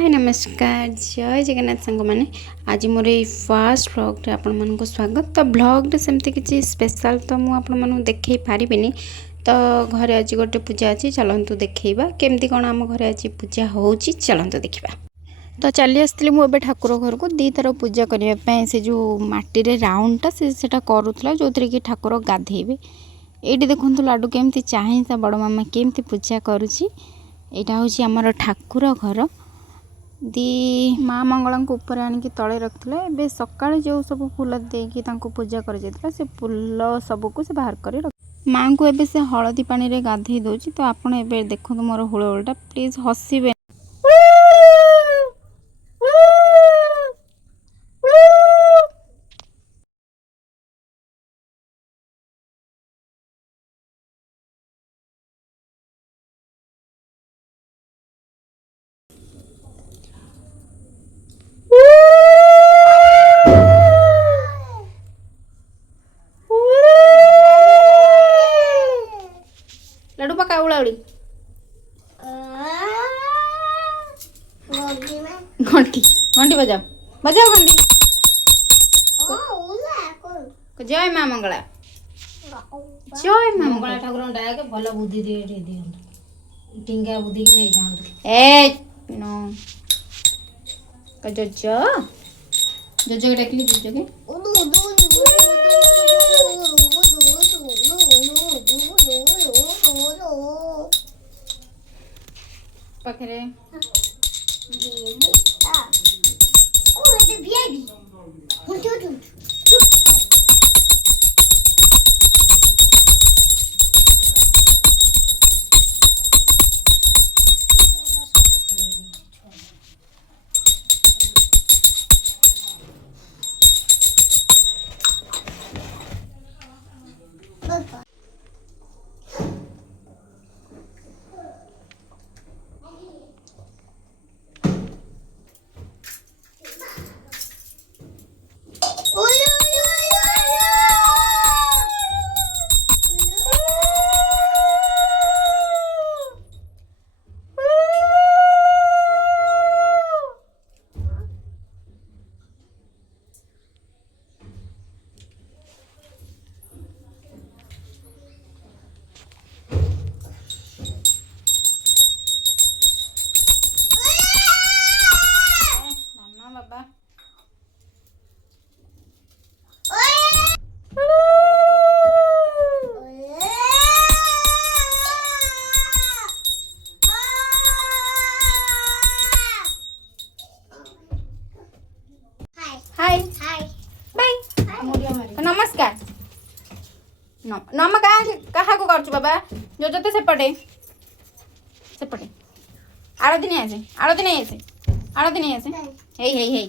हाय नमस्कार जय जगन्नाथ सांग मैंने आज मोर ये फर्स्ट व्लॉग आपण मानक स्वागत। तो व्लॉग सेमती किसी स्पेशल तो मुझे देखे पारिनी। तो घरे आज गोटे पूजा अच्छी चलतु देखा केमती कौन आम घर आज पूजा हो चलतु देखा। तो चली आसती मुझे ठाकुर घर को दी थर पूजा करने से जो माटी राउंडटा से करूला जो थी कि ठाकुर गाधेबे। ये देखो लाडू केमती चाहे बड़ मामा केमती पूजा करुच्ची। यहाँ हूँ आमर ठाकुर घर दी माँ मंगला ऊपर आनिकी तले रखते ए सका जो सब फूल देकी पूजा कर से फूल सबको से बाहर कर माँ को एबे से हलदी पानी रे गाधे दौर। तो आपड़ ए देखो मोर हुलहुलटा प्लीज हसबे। लड्डू पका उड़ाउड़ी घंटी घंटी बजाओ बजाओ घंटी। जय माँ मंगला जय माँ मंगला ठाकुर डाके भल बुद्धि दिए दिए टिंगा बुद्धि की नहीं जान ए नो जोजो जोजो के डाकली जोजो के पाखरे हाय हाय बाय नमस्कार नम कहा को कर बाबा जो जो सेपटे सेपटे आरती नहीं आसे आरती नहीं आसे आरती नहीं आसे हे हे हे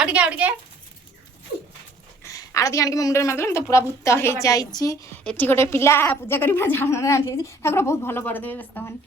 आउटिके आरती आनिक मुंडे मारदेल तो पूरा भूत हो जाइए। गोटे पिला पूजा कर ठाकुर बहुत भल करदे व्यस्त मान